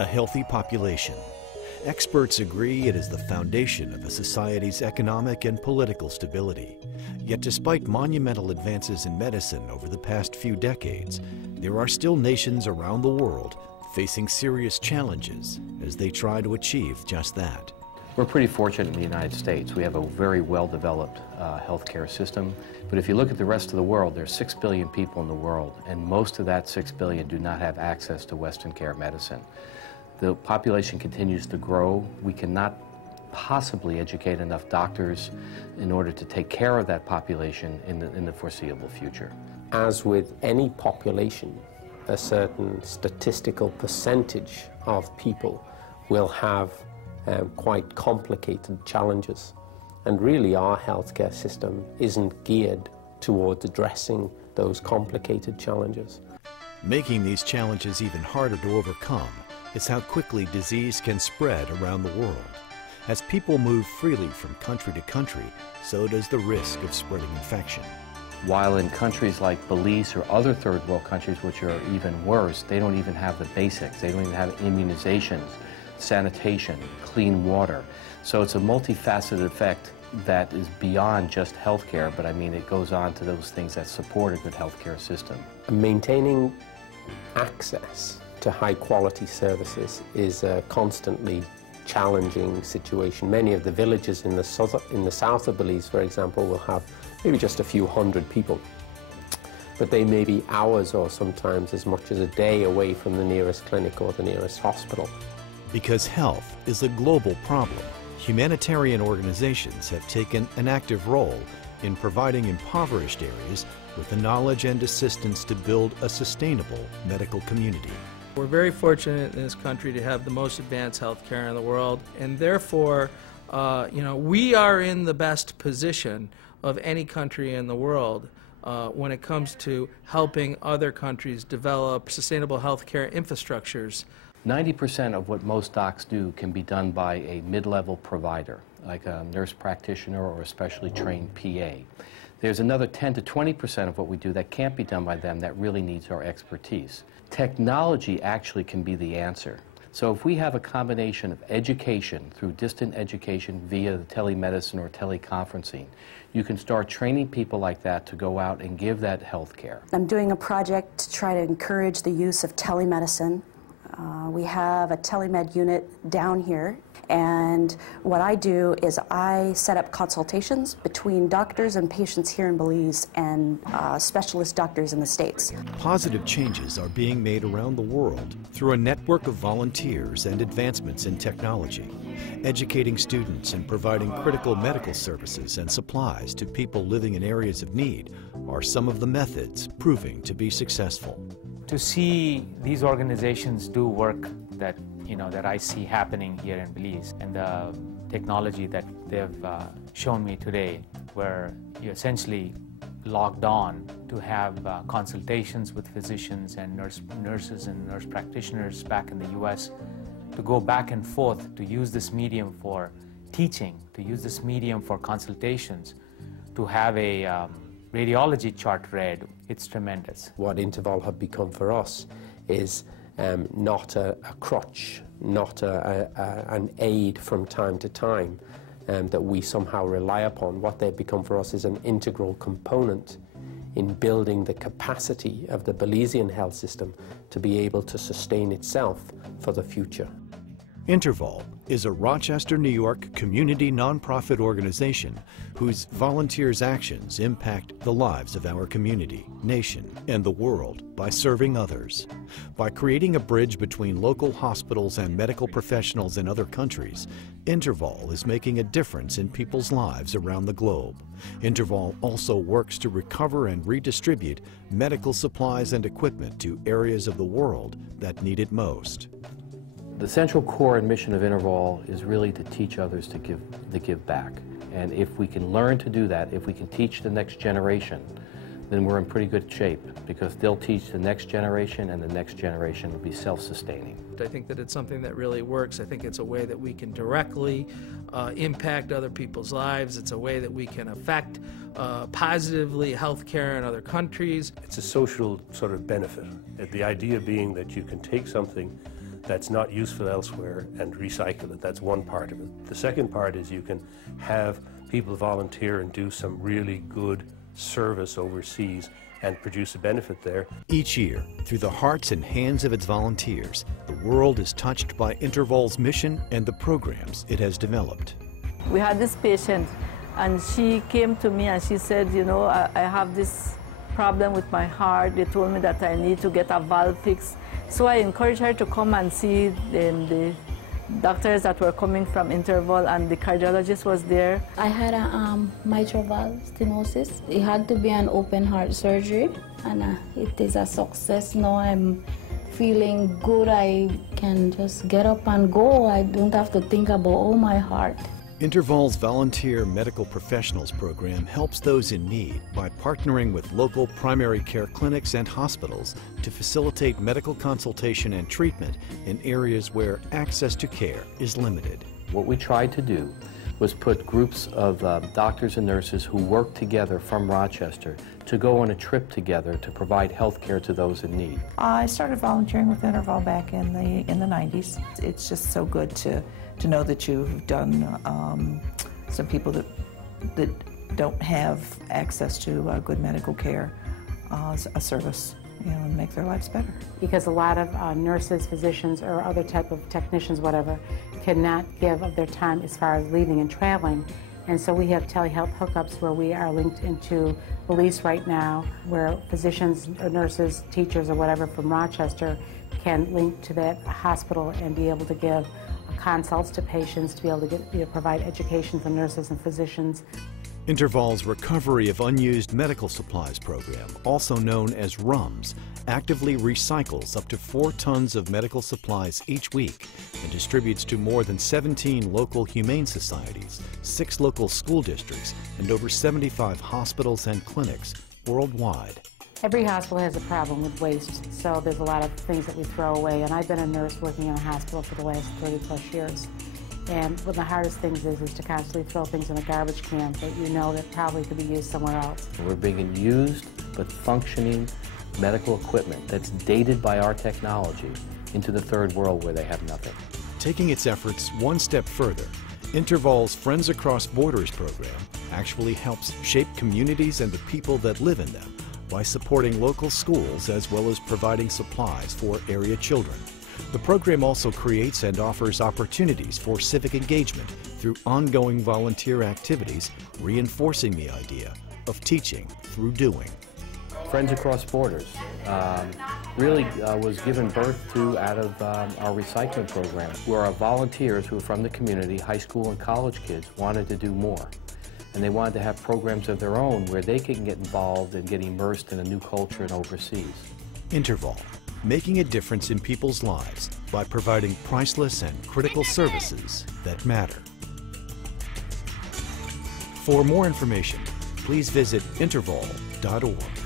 A healthy population. Experts agree it is the foundation of a society's economic and political stability. Yet despite monumental advances in medicine over the past few decades, there are still nations around the world facing serious challenges as they try to achieve just that. We're pretty fortunate in the United States. We have a very well-developed healthcare system. But if you look at the rest of the world, there's 6 billion people in the world, and most of that 6 billion do not have access to Western care medicine. The population continues to grow. We cannot possibly educate enough doctors in order to take care of that population in the foreseeable future. As with any population, a certain statistical percentage of people will have quite complicated challenges. And really our healthcare system isn't geared towards addressing those complicated challenges. Making these challenges even harder to overcome is how quickly disease can spread around the world. As people move freely from country to country, so does the risk of spreading infection. While in countries like Belize or other third world countries, which are even worse, they don't even have the basics. They don't even have immunizations, sanitation, clean water. So it's a multifaceted effect that is beyond just healthcare, but I mean it goes on to those things that support a good healthcare system. Maintaining access to high-quality services is a constantly challenging situation. Many of the villages in the south of Belize, for example, will have maybe just a few hundred people, but they may be hours or sometimes as much as a day away from the nearest clinic or the nearest hospital. Because health is a global problem, humanitarian organizations have taken an active role in providing impoverished areas with the knowledge and assistance to build a sustainable medical community. We're very fortunate in this country to have the most advanced health care in the world, and therefore, we are in the best position of any country in the world when it comes to helping other countries develop sustainable health care infrastructures. 90% of what most docs do can be done by a mid-level provider, like a nurse practitioner or a specially trained PA. There's another 10 to 20% of what we do that can't be done by them that really needs our expertise. Technology actually can be the answer. So if we have a combination of education through distant education via the telemedicine or teleconferencing, you can start training people like that to go out and give that health care. I'm doing a project to try to encourage the use of telemedicine. We have a telemed unit down here, and what I do is I set up consultations between doctors and patients here in Belize and specialist doctors in the States. Positive changes are being made around the world through a network of volunteers and advancements in technology. Educating students and providing critical medical services and supplies to people living in areas of need are some of the methods proving to be successful. To see these organizations do work that that I see happening here in Belize, and the technology that they've shown me today, where you're essentially logged on to have consultations with physicians and nurses and nurse practitioners back in the U.S., to go back and forth, to use this medium for teaching, to use this medium for consultations, to have a radiology chart read. It's tremendous. What InterVol have become for us is not a crutch, not an aid from time to time that we somehow rely upon. What they've become for us is an integral component in building the capacity of the Belizean health system to be able to sustain itself for the future. InterVol is a Rochester, New York community nonprofit organization whose volunteers' actions impact the lives of our community, nation, and the world by serving others. By creating a bridge between local hospitals and medical professionals in other countries, InterVol is making a difference in people's lives around the globe. InterVol also works to recover and redistribute medical supplies and equipment to areas of the world that need it most. The central core and mission of InterVol is really to teach others to give back. And if we can learn to do that, if we can teach the next generation, then we're in pretty good shape, because they'll teach the next generation, and the next generation will be self-sustaining. I think that it's something that really works. I think it's a way that we can directly impact other people's lives. It's a way that we can affect positively healthcare in other countries. It's a social sort of benefit. The idea being that you can take something that's not useful elsewhere and recycle it. That's one part of it. The second part is you can have people volunteer and do some really good service overseas and produce a benefit there. Each year, through the hearts and hands of its volunteers, the world is touched by InterVol's mission and the programs it has developed. We had this patient, and she came to me and she said, you know, I have this problem with my heart. They told me that I need to get a valve fixed. So I encouraged her to come and see the doctors that were coming from InterVol, and the cardiologist was there. I had a mitral valve stenosis. It had to be an open heart surgery, and it is a success. Now I'm feeling good. I can just get up and go. I don't have to think about, oh, my heart. InterVol's Volunteer Medical Professionals program helps those in need by partnering with local primary care clinics and hospitals to facilitate medical consultation and treatment in areas where access to care is limited. What we tried to do was put groups of doctors and nurses who work together from Rochester to go on a trip together to provide health care to those in need. I started volunteering with InterVol back in the 90s. It's just so good to know that you've done some people that don't have access to good medical care, a service, you know, and make their lives better. Because a lot of nurses, physicians, or other type of technicians, whatever, cannot give of their time as far as leaving and traveling. And so we have telehealth hookups where we are linked into Belize right now, where physicians or nurses, teachers or whatever from Rochester can link to that hospital and be able to give consults to patients, to be able to provide education for nurses and physicians. InterVol's Recovery of Unused Medical Supplies program, also known as RUMS, actively recycles up to 4 tons of medical supplies each week and distributes to more than 17 local humane societies, 6 local school districts, and over 75 hospitals and clinics worldwide. Every hospital has a problem with waste, so there's a lot of things that we throw away. And I've been a nurse working in a hospital for the last 30+ years. And one of the hardest things is to constantly throw things in a garbage can that you know that probably could be used somewhere else. We're bringing used but functioning medical equipment that's dated by our technology into the third world where they have nothing. Taking its efforts one step further, InterVol's Friends Across Borders program actually helps shape communities and the people that live in them by supporting local schools as well as providing supplies for area children. The program also creates and offers opportunities for civic engagement through ongoing volunteer activities, reinforcing the idea of teaching through doing. Friends Across Borders really was given birth to out of our recycling program, where our volunteers who are from the community, high school and college kids, wanted to do more. And they wanted to have programs of their own where they can get involved and get immersed in a new culture and overseas. InterVol, making a difference in people's lives by providing priceless and critical services that matter. For more information, please visit intervol.org.